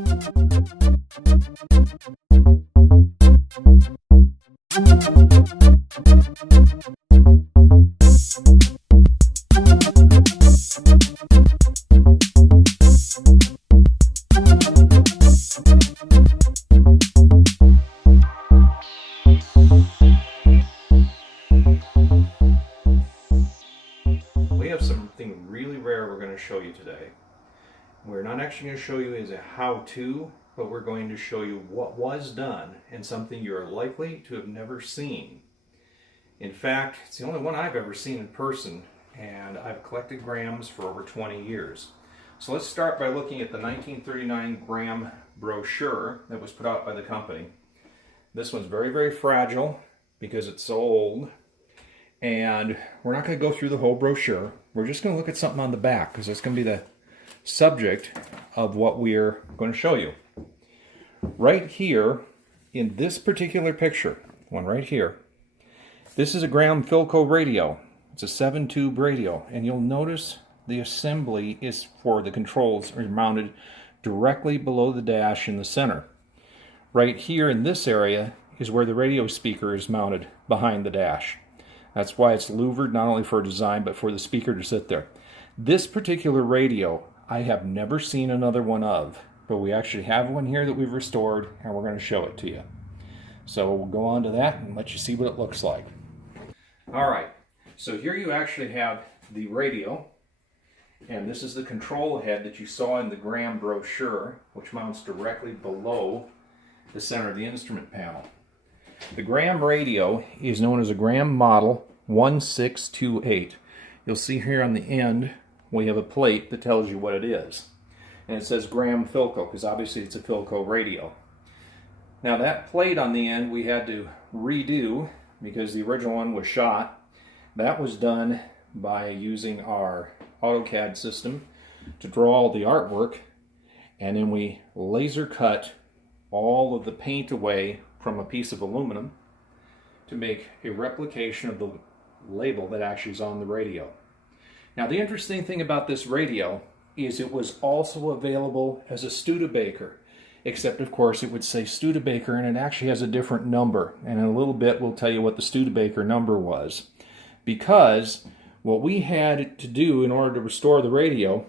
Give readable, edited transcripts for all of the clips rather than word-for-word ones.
We have something really rare we're going to show you today. We're not actually going to show you as a how-to, but we're going to show you what was done and something you're likely to have never seen. In fact, it's the only one I've ever seen in person, and I've collected Grahams for over 20 years. So let's start by looking at the 1939 Graham Brochure that was put out by the company. This one's very, very fragile because it's so old. And we're not going to go through the whole brochure. We're just going to look at something on the back because it's going to be the subject of what we're going to show you. Right here, in this particular picture, one right here, this is a Graham Philco radio. It's a 7-tube radio, and you'll notice the assembly is for the controls are mounted directly below the dash in the center. Right here in this area is where the radio speaker is mounted behind the dash. That's why it's louvered, not only for design, but for the speaker to sit there. This particular radio, I have never seen another one of, but we actually have one here that we've restored, and we're going to show it to you. So we'll go on to that and let you see what it looks like. All right, so here you actually have the radio, and this is the control head that you saw in the Graham Brochure, which mounts directly below the center of the instrument panel. The Graham radio is known as a Graham model 1628. You'll see here on the end we have a plate that tells you what it is. And it says Graham Philco because obviously it's a Philco radio. Now that plate on the end we had to redo because the original one was shot. That was done by using our AutoCAD system to draw all the artwork, and then we laser cut all of the paint away from a piece of aluminum to make a replication of the label that actually is on the radio. Now the interesting thing about this radio is it was also available as a Studebaker, except of course it would say Studebaker and it actually has a different number, and in a little bit we'll tell you what the Studebaker number was, because what we had to do in order to restore the radio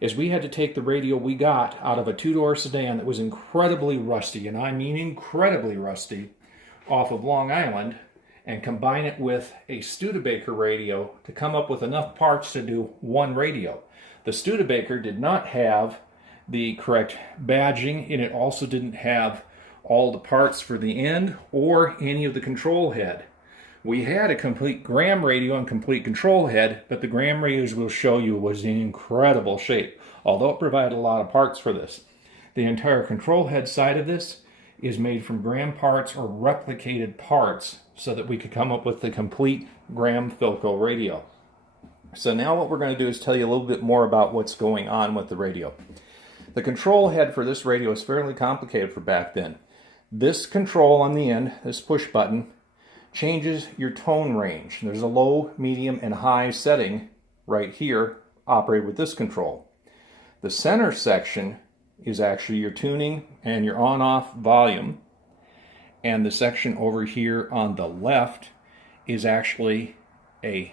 is we had to take the radio we got out of a two-door sedan that was incredibly rusty, and I mean incredibly rusty, off of Long Island, and combine it with a Studebaker radio to come up with enough parts to do one radio. The Studebaker did not have the correct badging, and it also didn't have all the parts for the end or any of the control head. We had a complete Graham radio and complete control head, but the Graham radios we'll show you was in incredible shape, although it provided a lot of parts for this. The entire control head side of this is made from Graham parts or replicated parts so that we could come up with the complete Graham Philco radio. So now what we're going to do is tell you a little bit more about what's going on with the radio. The control head for this radio is fairly complicated for back then. This control on the end, this push button, changes your tone range. There's a low, medium, and high setting right here operated with this control. The center section is actually your tuning and your on-off volume, and the section over here on the left is actually a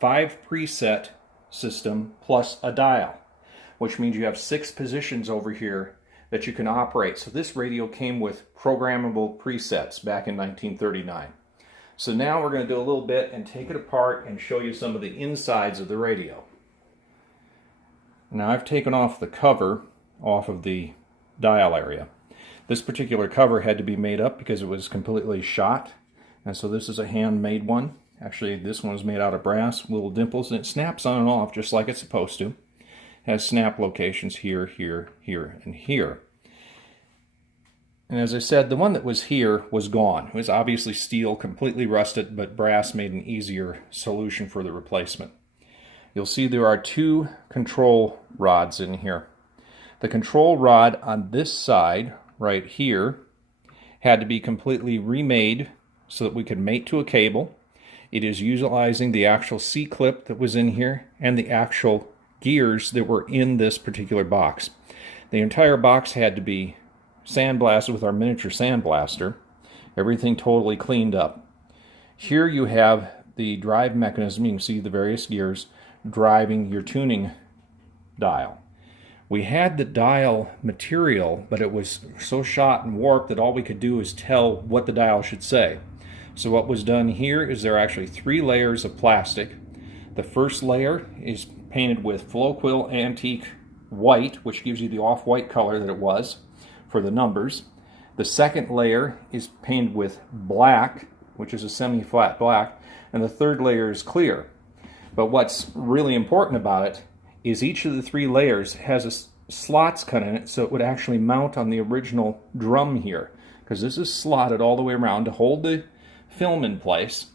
5 preset system plus a dial, which means you have 6 positions over here that you can operate. So this radio came with programmable presets back in 1939. So now we're going to do a little bit and take it apart and show you some of the insides of the radio. Now I've taken off the cover off of the dial area. This particular cover had to be made up because it was completely shot. And so this is a handmade one. Actually, this one is made out of brass, little dimples, and it snaps on and off just like it's supposed to. It has snap locations here, here, here, and here. And as I said, the one that was here was gone. It was obviously steel, completely rusted, but brass made an easier solution for the replacement. You'll see there are 2 control rods in here. The control rod on this side, right here, had to be completely remade so that we could mate to a cable. It is utilizing the actual C-clip that was in here and the actual gears that were in this particular box. The entire box had to be sandblasted with our miniature sandblaster. Everything totally cleaned up. Here you have the drive mechanism. You can see the various gears driving your tuning dial. We had the dial material, but it was so shot and warped that all we could do is tell what the dial should say. So what was done here is there are actually 3 layers of plastic. The first layer is painted with Philco antique white, which gives you the off-white color that it was for the numbers. The second layer is painted with black, which is a semi-flat black, and the third layer is clear. But what's really important about it is each of the 3 layers has slots cut in it so it would actually mount on the original drum here, because this is slotted all the way around to hold the film in place,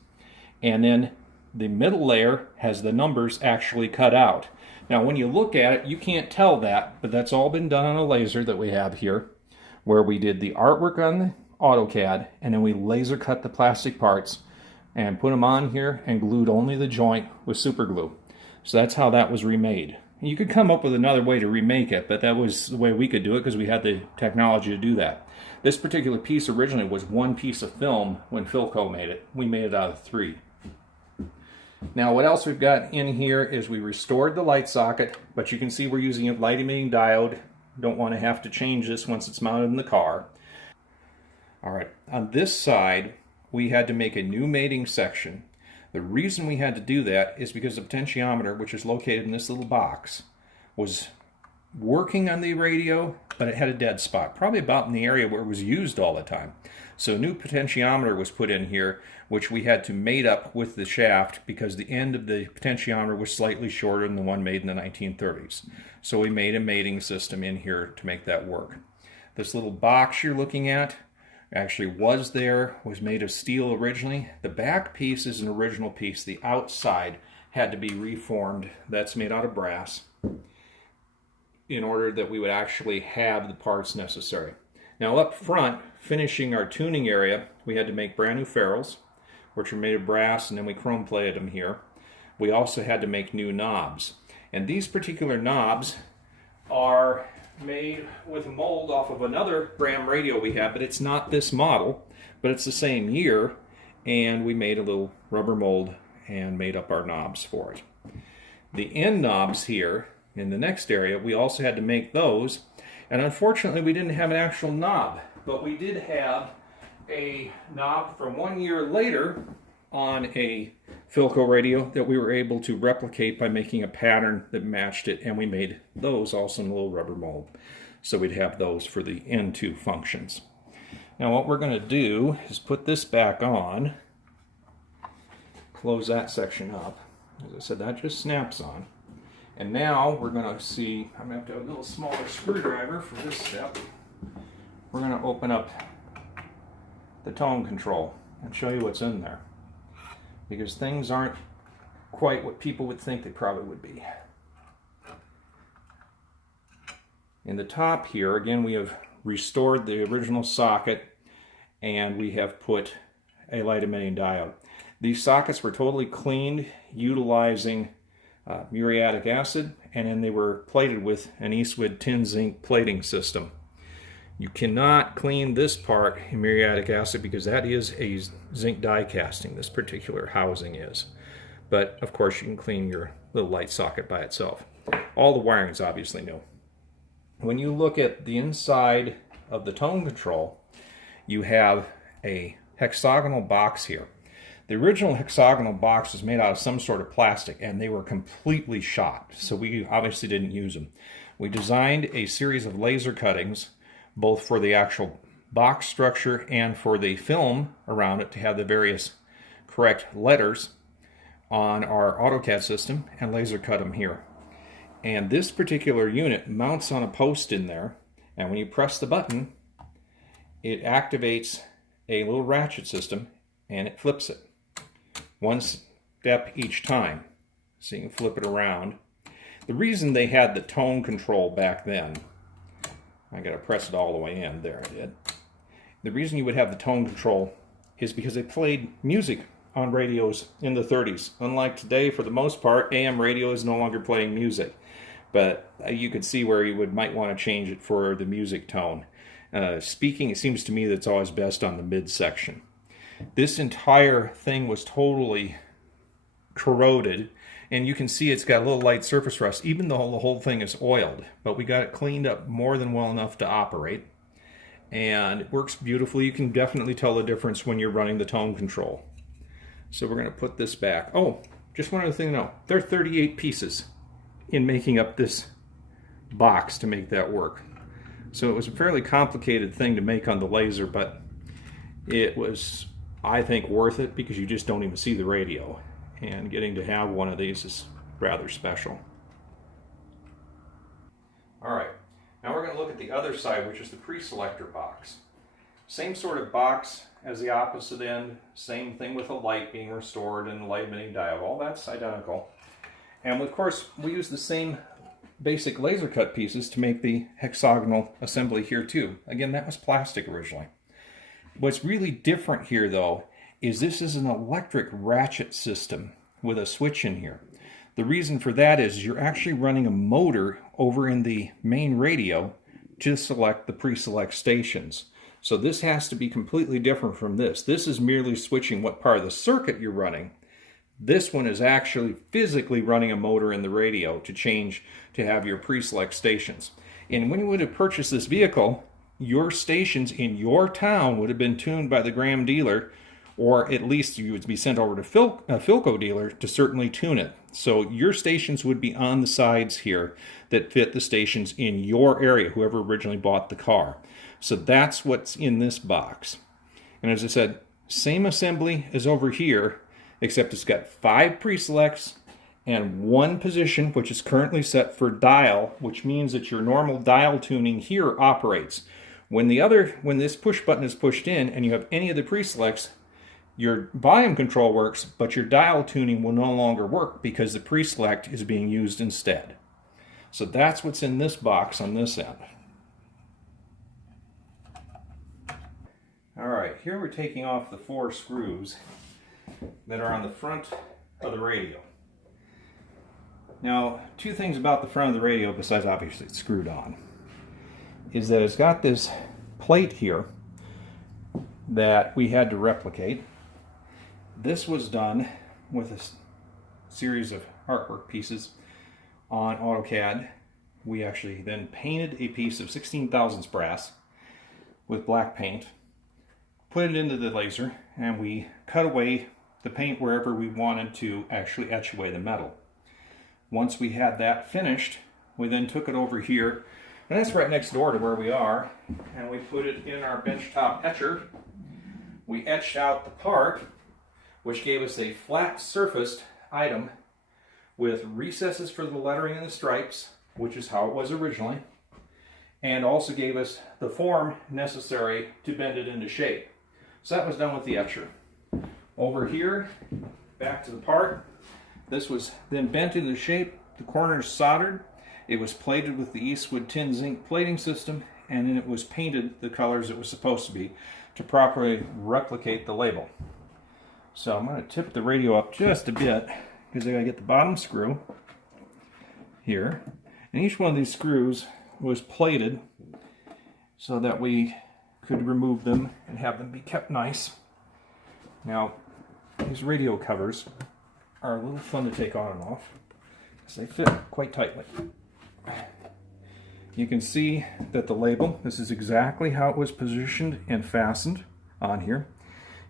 and then the middle layer has the numbers actually cut out. Now when you look at it, you can't tell that, but that's all been done on a laser that we have here, where we did the artwork on the AutoCAD, and then we laser cut the plastic parts and put them on here and glued only the joint with super glue. So that's how that was remade. You could come up with another way to remake it, but that was the way we could do it because we had the technology to do that. This particular piece originally was 1 piece of film when Philco made it. We made it out of 3. Now what else we've got in here is we restored the light socket, but you can see we're using a light emitting diode. Don't want to have to change this once it's mounted in the car. Alright, on this side we had to make a new mating section. The reason we had to do that is because the potentiometer, which is located in this little box, was working on the radio, but it had a dead spot, probably about in the area where it was used all the time. So a new potentiometer was put in here, which we had to mate up with the shaft because the end of the potentiometer was slightly shorter than the one made in the 1930s. So we made a mating system in here to make that work. This little box you're looking at actually was made of steel originally. The back piece is an original piece. The outside had to be reformed. That's made out of brass in order that we would actually have the parts necessary. Now up front, finishing our tuning area, we had to make brand new ferrules, which were made of brass, and then we chrome plated them here. We also had to make new knobs. And these particular knobs are made with a mold off of another Graham radio we have, but it's not this model, but it's the same year, and we made a little rubber mold and made up our knobs for it. The end knobs here in the next area, we also had to make those, and unfortunately we didn't have an actual knob, but we did have a knob from 1 year later on a Philco radio that we were able to replicate by making a pattern that matched it, and we made those also in a little rubber mold. So we'd have those for the N2 functions. Now what we're going to do is put this back on, close that section up. As I said, that just snaps on. And now we're going to see, I'm going to have to have a little smaller screwdriver for this step. We're going to open up the tone control and show you what's in there, because things aren't quite what people would think they probably would be. In the top here, again, we have restored the original socket, and we have put a light emitting diode. These sockets were totally cleaned utilizing muriatic acid, and then they were plated with an Eastwood tin zinc plating system. You cannot clean this part in muriatic acid because that is a zinc die casting, this particular housing is. But of course you can clean your little light socket by itself. All the wiring is obviously new. When you look at the inside of the tone control, you have a hexagonal box here. The original hexagonal box was made out of some sort of plastic, and they were completely shot, so we obviously didn't use them. We designed a series of laser cuttings, both for the actual box structure and for the film around it to have the various correct letters on our AutoCAD system, and laser cut them here. And this particular unit mounts on a post in there, and when you press the button, it activates a little ratchet system, and it flips it. One step each time, so you can flip it around. The reason they had the tone control back then, I gotta press it all the way in, there I did. The reason you would have the tone control is because they played music on radios in the 30s. Unlike today, for the most part, AM radio is no longer playing music. but you could see where you might want to change it for the music tone. Speaking, it seems to me that it's always best on the midsection. This entire thing was totally corroded, and you can see it's got a little light surface rust, even though the whole thing is oiled. But we got it cleaned up more than well enough to operate, and it works beautifully. You can definitely tell the difference when you're running the tone control. So we're going to put this back. Oh, just one other thing to know. There are 38 pieces in making up this box to make that work. So it was a fairly complicated thing to make on the laser, but it was, I think, worth it because you just don't even see the radio. And getting to have one of these is rather special. All right, now we're going to look at the other side, which is the pre-selector box. Same sort of box as the opposite end, same thing with the light being restored and the light emitting diode. All that's identical. And of course, we use the same basic laser cut pieces to make the hexagonal assembly here too. Again, that was plastic originally. What's really different here though is this is an electric ratchet system with a switch in here. The reason for that is you're actually running a motor over in the main radio to select the pre-select stations. So this has to be completely different from this. This is merely switching what part of the circuit you're running. This one is actually physically running a motor in the radio to change to have your pre-select stations. And when you would have purchased this vehicle, your stations in your town would have been tuned by the Graham dealer, or at least you would be sent over to a Philco dealer to certainly tune it. So your stations would be on the sides here that fit the stations in your area, whoever originally bought the car. So that's what's in this box. And as I said, same assembly as over here, except it's got 5 pre-selects and 1 position, which is currently set for dial, which means that your normal dial tuning here operates. When this push button is pushed in and you have any of the pre-selects, your volume control works, but your dial tuning will no longer work because the pre-select is being used instead. So that's what's in this box on this end. All right, here we're taking off the 4 screws that are on the front of the radio. Now, 2 things about the front of the radio, besides obviously it's screwed on, is that it's got this plate here that we had to replicate. This was done with a series of artwork pieces on AutoCAD. We actually then painted a piece of 16 thousandths brass with black paint, put it into the laser, and we cut away the paint wherever we wanted to actually etch away the metal. Once we had that finished, we then took it over here, and that's right next door to where we are, and we put it in our benchtop etcher. We etched out the part, which gave us a flat surfaced item with recesses for the lettering and the stripes, which is how it was originally, and also gave us the form necessary to bend it into shape. So that was done with the etcher. Over here, back to the part, this was then bent into shape, the corners soldered, it was plated with the Eastwood tin zinc plating system, and then it was painted the colors it was supposed to be to properly replicate the label. So I'm going to tip the radio up just a bit because I got to get the bottom screw here. And each one of these screws was plated so that we could remove them and have them be kept nice. Now, these radio covers are a little fun to take on and off because they fit quite tightly. You can see that the label, this is exactly how it was positioned and fastened on here.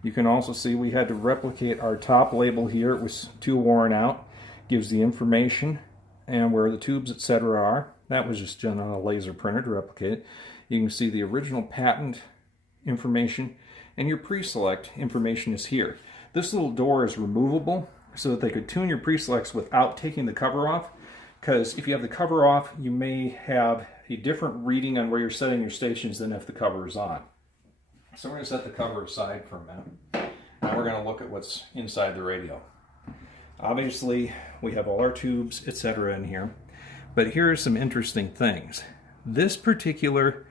You can also see we had to replicate our top label here. It was too worn out. Gives the information and where the tubes, etc. are. That was just done on a laser printer to replicate it. You can see the original patent information, and your pre-select information is here. This little door is removable so that they could tune your pre-selects without taking the cover off, because if you have the cover off, you may have a different reading on where you're setting your stations than if the cover is on. So we're going to set the cover aside for a minute. Now we're going to look at what's inside the radio. Obviously, we have all our tubes, etc. in here, but here are some interesting things. This particular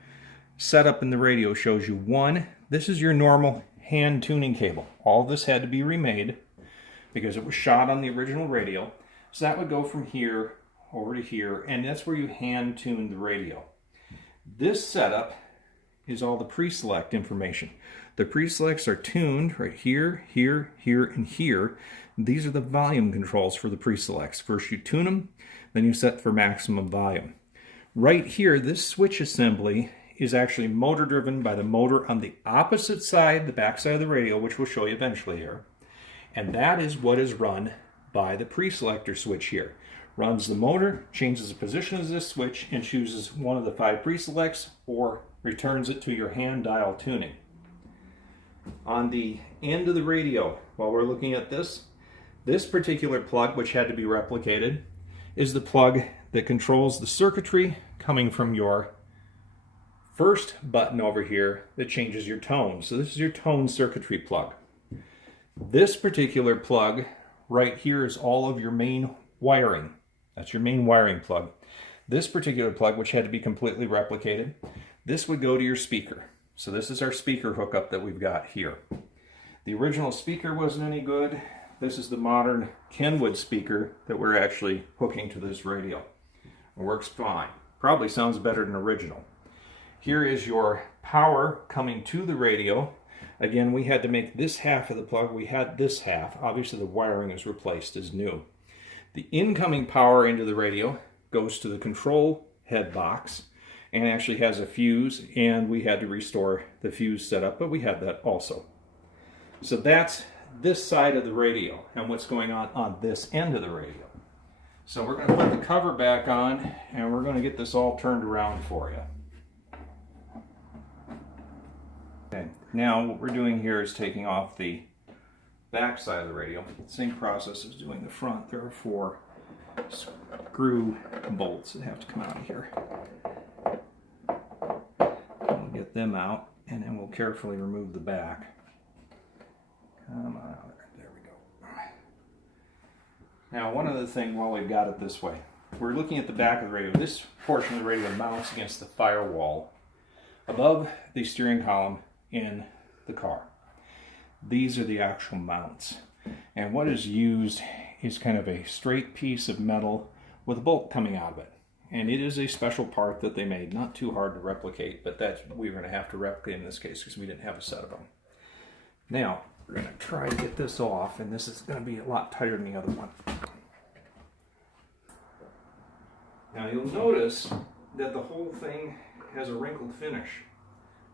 setup in the radio shows you, one, this is your normal hand tuning cable. All this had to be remade because it was shot on the original radio. So that would go from here over to here, and that's where you hand tune the radio. This setup is all the pre-select information. The pre-selects are tuned right here, here, here, and here. These are the volume controls for the pre-selects. First you tune them, then you set for maximum volume. Right here, this switch assembly is actually motor driven by the motor on the opposite side, the back side of the radio, which we'll show you eventually here. And that is what is run by the pre-selector switch here. Runs the motor, changes the position of this switch, and chooses one of the 5 pre-selects or returns it to your hand dial tuning. On the end of the radio, while we're looking at this particular plug, which had to be replicated, is the plug that controls the circuitry coming from your first button over here that changes your tone. So this is your tone circuitry plug. This particular plug right here is all of your main wiring. That's your main wiring plug. This particular plug, which had to be completely replicated, this would go to your speaker. So this is our speaker hookup that we've got here. The original speaker wasn't any good. This is the modern Kenwood speaker that we're actually hooking to this radio. It works fine. Probably sounds better than original. Here is your power coming to the radio. Again, we had to make this half of the plug. We had this half. Obviously the wiring is replaced as new. The incoming power into the radio goes to the control head box and actually has a fuse, and we had to restore the fuse setup, but we had that also. So that's this side of the radio and what's going on this end of the radio. So we're going to put the cover back on and we're going to get this all turned around for you. Okay, now what we're doing here is taking off the back side of the radio. Same process as doing the front. There are 4 screw bolts that have to come out of here. We'll get them out and then we'll carefully remove the back. Come on, there we go. Now one other thing while we've got it this way. We're looking at the back of the radio. This portion of the radio mounts against the firewall above the steering column in the car. These are the actual mounts. And what is used is kind of a straight piece of metal with a bolt coming out of it. And it is a special part that they made. Not too hard to replicate, but that's what we were going to have to replicate in this case because we didn't have a set of them. Now, we're going to try to get this off, and this is going to be a lot tighter than the other one. Now you'll notice that the whole thing has a wrinkled finish.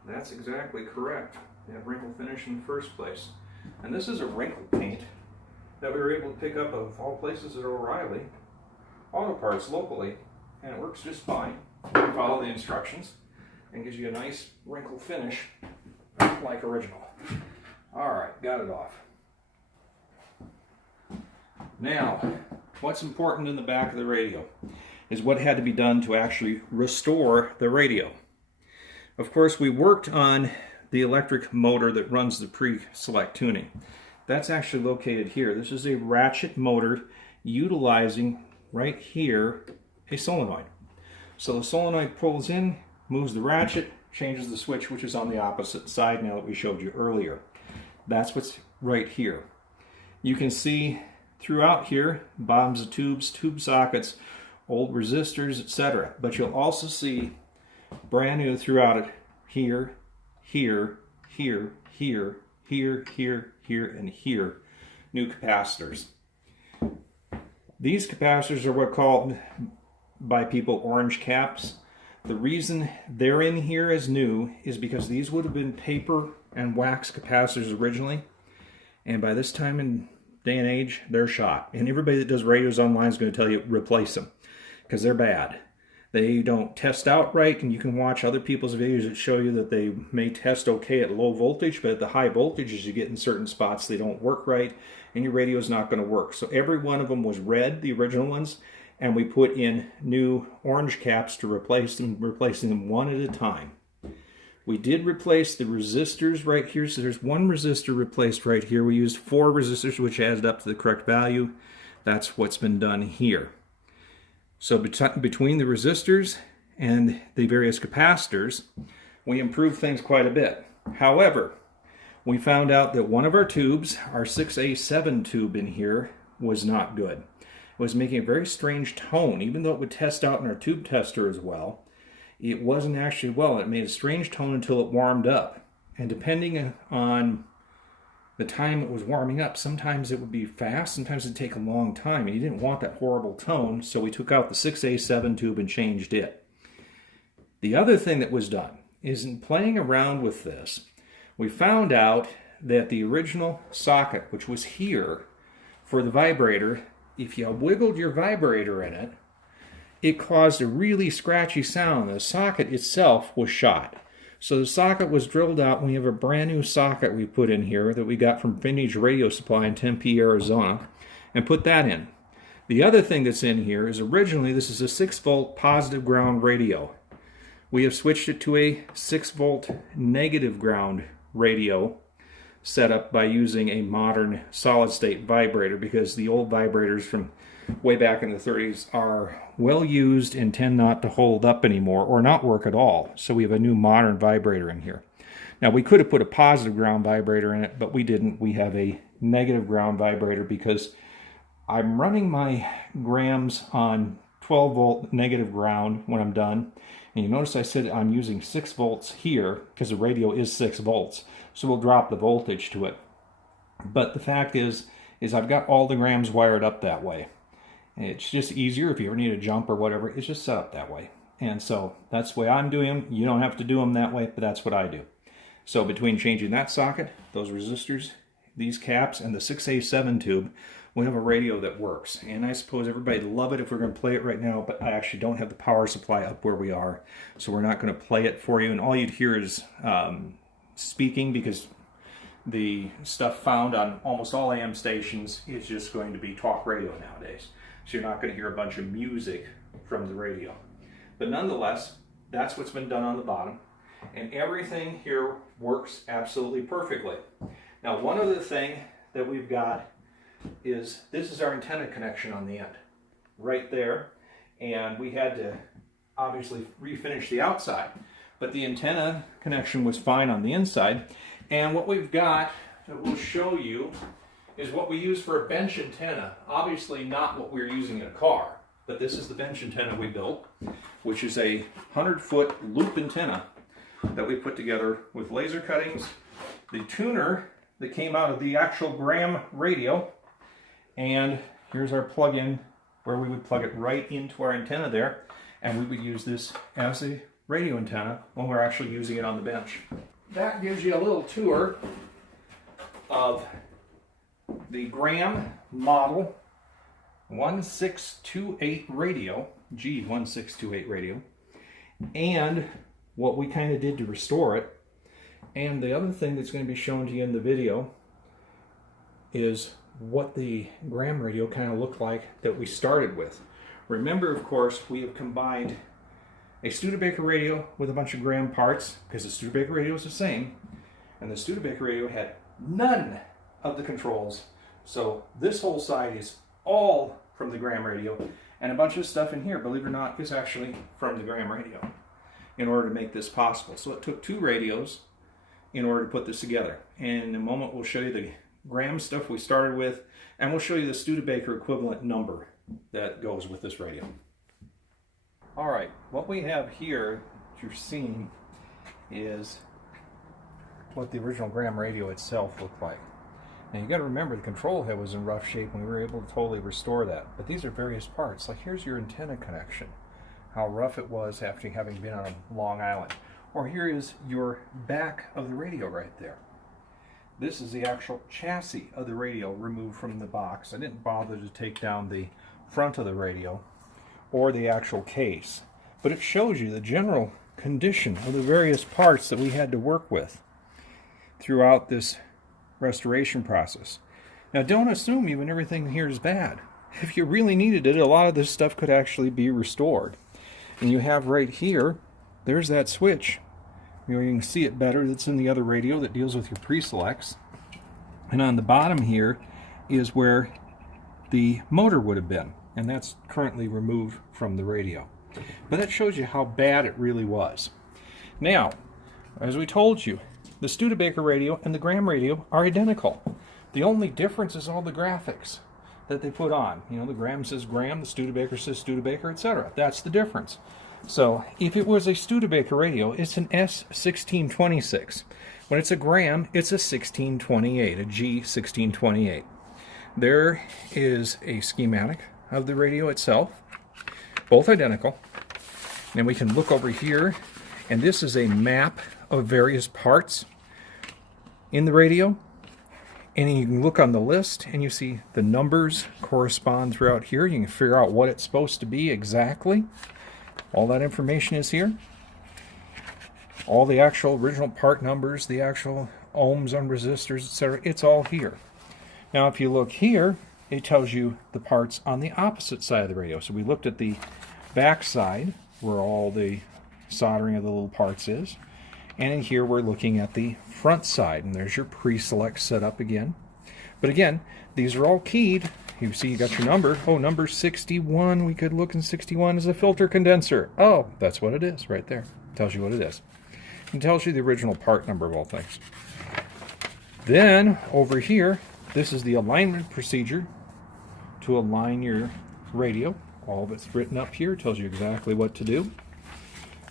That's exactly correct. They have wrinkle finish in the first place. And this is a wrinkle paint that we were able to pick up of all places at O'Reilly Auto Parts locally, and it works just fine. You can follow the instructions and gives you a nice wrinkle finish like original. Alright, got it off. Now, what's important in the back of the radio is what had to be done to actually restore the radio. Of course, we worked on the electric motor that runs the pre-select tuning. That's actually located here. This is a ratchet motor utilizing right here a solenoid. So the solenoid pulls in, moves the ratchet, changes the switch, which is on the opposite side now that we showed you earlier. That's what's right here. You can see throughout here bottoms of tubes, tube sockets, old resistors, etc. But you'll also see brand new throughout it here, here, here, here, here, here, here, and here, new capacitors. These capacitors are what called by people orange caps. The reason they're in here as new is because these would have been paper and wax capacitors originally, and by this time in day and age, they're shot. And everybody that does radios online is going to tell you replace them because they're bad. They don't test out right, and you can watch other people's videos that show you that they may test okay at low voltage, but at the high voltages you get in certain spots they don't work right, and your radio is not going to work. So every one of them was red, the original ones, and we put in new orange caps to replace them, replacing them one at a time. We did replace the resistors right here, so there's one resistor replaced right here. We used 4 resistors, which added up to the correct value. That's what's been done here. So between the resistors and the various capacitors, we improved things quite a bit. However, we found out that one of our tubes, our 6A7 tube in here, was not good. was making a very strange tone. Even though it would test out in our tube tester as well, it wasn't actually well. It made a strange tone until it warmed up. And depending on the time it was warming up, sometimes it would be fast, sometimes it'd take a long time, and you didn't want that horrible tone, so we took out the 6A7 tube and changed it. The other thing that was done is, in playing around with this, we found out that the original socket, which was here for the vibrator, if you wiggled your vibrator in it, it caused a really scratchy sound. The socket itself was shot. So the socket was drilled out, and we have a brand new socket we put in here that we got from Vintage Radio Supply in Tempe, Arizona, and put that in. The other thing that's in here is, originally this is a 6-volt positive ground radio. We have switched it to a 6-volt negative ground radio setup by using a modern solid-state vibrator, because the old vibrators from way back in the 30s are well used and tend not to hold up anymore or not work at all. So we have a new modern vibrator in here. Now, we could have put a positive ground vibrator in it, but we didn't. We have a negative ground vibrator because I'm running my grams on 12 volt negative ground when I'm done. And you notice I said I'm using 6 volts here because the radio is 6 volts. So we'll drop the voltage to it. But the fact is I've got all the grams wired up that way. It's just easier if you ever need a jump or whatever. It's just set up that way. And so that's the way I'm doing them. You don't have to do them that way, but that's what I do. So between changing that socket, those resistors, these caps, and the 6A7 tube, we have a radio that works. And I suppose everybody'd love it if we're going to play it right now, but I actually don't have the power supply up where we are. So we're not going to play it for you. And all you'd hear is speaking, because the stuff found on almost all AM stations is just going to be talk radio nowadays. So you're not going to hear a bunch of music from the radio. But nonetheless, that's what's been done on the bottom. And everything here works absolutely perfectly. Now, one other thing that we've got is, this is our antenna connection on the end, right there. And we had to obviously refinish the outside. But the antenna connection was fine on the inside. And what we've got that we'll show you is what we use for a bench antenna. Obviously not what we're using in a car, but this is the bench antenna we built, which is a 100-foot loop antenna that we put together with laser cuttings, the tuner that came out of the actual Graham radio, and here's our plug-in where we would plug it right into our antenna there, and we would use this as a radio antenna when we're actually using it on the bench. That gives you a little tour of the Graham model 1628 radio, G1628 radio, and what we kind of did to restore it. And the other thing that's going to be shown to you in the video is what the Graham radio kind of looked like that we started with. Remember, of course, we have combined a Studebaker radio with a bunch of Graham parts, because the Studebaker radio is the same, and the Studebaker radio had none of the controls. So this whole side is all from the Graham radio, and a bunch of stuff in here, believe it or not, is actually from the Graham radio in order to make this possible. So it took 2 radios in order to put this together. And in a moment we'll show you the Graham stuff we started with, and we'll show you the Studebaker equivalent number that goes with this radio. All right, what we have here that you're seeing is what the original Graham radio itself looked like. Now you got to remember, the control head was in rough shape and we were able to totally restore that. But these are various parts. Like, here's your antenna connection, how rough it was after having been on Long Island. Or here is your back of the radio right there. This is the actual chassis of the radio removed from the box. I didn't bother to take down the front of the radio or the actual case, but it shows you the general condition of the various parts that we had to work with throughout this restoration process. Now, don't assume even everything here is bad. If you really needed it, a lot of this stuff could actually be restored. And you have right here, there's that switch. You can see it better. That's in the other radio that deals with your pre-selects. And on the bottom here is where the motor would have been, and that's currently removed from the radio. But that shows you how bad it really was. Now, as we told you, the Studebaker radio and the Graham radio are identical. The only difference is all the graphics. that they put on. You know, the Graham says Graham, the Studebaker says Studebaker, etc. That's the difference. So if it was a Studebaker radio, it's an S1626. When it's a Graham, it's a 1628, a G1628. There is a schematic of the radio itself, both identical. And we can look over here, and this is a map of various parts in the radio. And you can look on the list, and you see the numbers correspond throughout here. You can figure out what it's supposed to be exactly. All that information is here. All the actual original part numbers, the actual ohms on resistors, etc. It's all here. Now, if you look here, it tells you the parts on the opposite side of the radio. So we looked at the back side, where all the soldering of the little parts is. And in here, we're looking at the front side. And there's your pre-select setup again. But again, these are all keyed. You see you got your number. Oh, number 61. We could look in 61 is a filter condenser. Oh, that's what it is right there. Tells you what it is. It tells you the original part number of all things. Then, over here, this is the alignment procedure to align your radio. All of it's written up here. Tells you exactly what to do.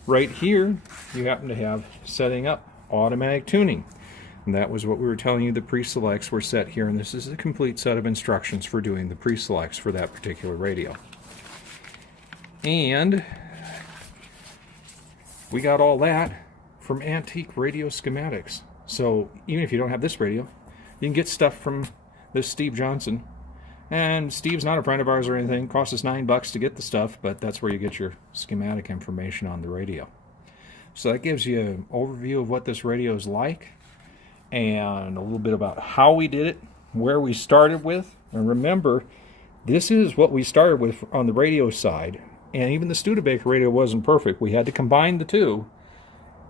Right here, you happen to have setting up automatic tuning. And that was what we were telling you the pre-selects were set here, and this is a complete set of instructions for doing the pre-selects for that particular radio. And we got all that from Antique Radio Schematics. So even if you don't have this radio, you can get stuff from this Steve Johnson. And Steve's not a friend of ours or anything. It costs us $9 to get the stuff, but that's where you get your schematic information on the radio. So that gives you an overview of what this radio is like, and a little bit about how we did it, where we started with. And remember, this is what we started with on the radio side, and even the Studebaker radio wasn't perfect. We had to combine the two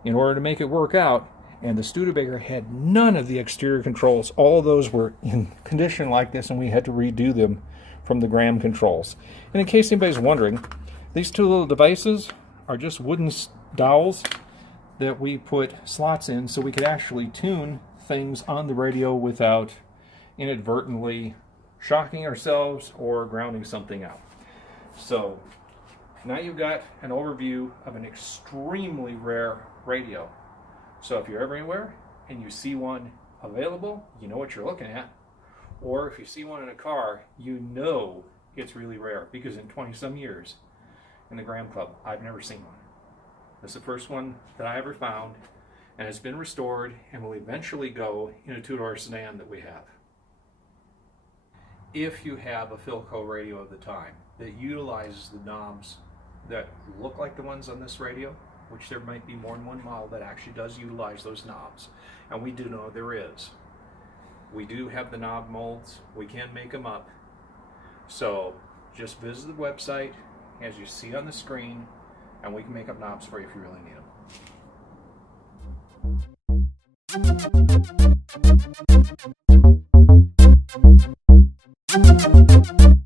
in order to make it work out, and the Studebaker had none of the exterior controls. All of those were in condition like this, and we had to redo them from the Graham controls. And in case anybody's wondering, these two little devices are just wooden dowels that we put slots in so we could actually tune things on the radio without inadvertently shocking ourselves or grounding something out. So now you've got an overview of an extremely rare radio. So if you're ever anywhere and you see one available, you know what you're looking at. Or if you see one in a car, you know it's really rare, because in 20-some years in the Graham Club, I've never seen one. This is the first one that I ever found, and it's been restored and will eventually go in a two-door sedan that we have. If you have a Philco radio of the time that utilizes the knobs that look like the ones on this radio, which there might be more than one model that actually does utilize those knobs, and we do know there is. We do have the knob molds. We can make them up. So just visit the website as you see on the screen, and we can make up knobs for you if you really need them.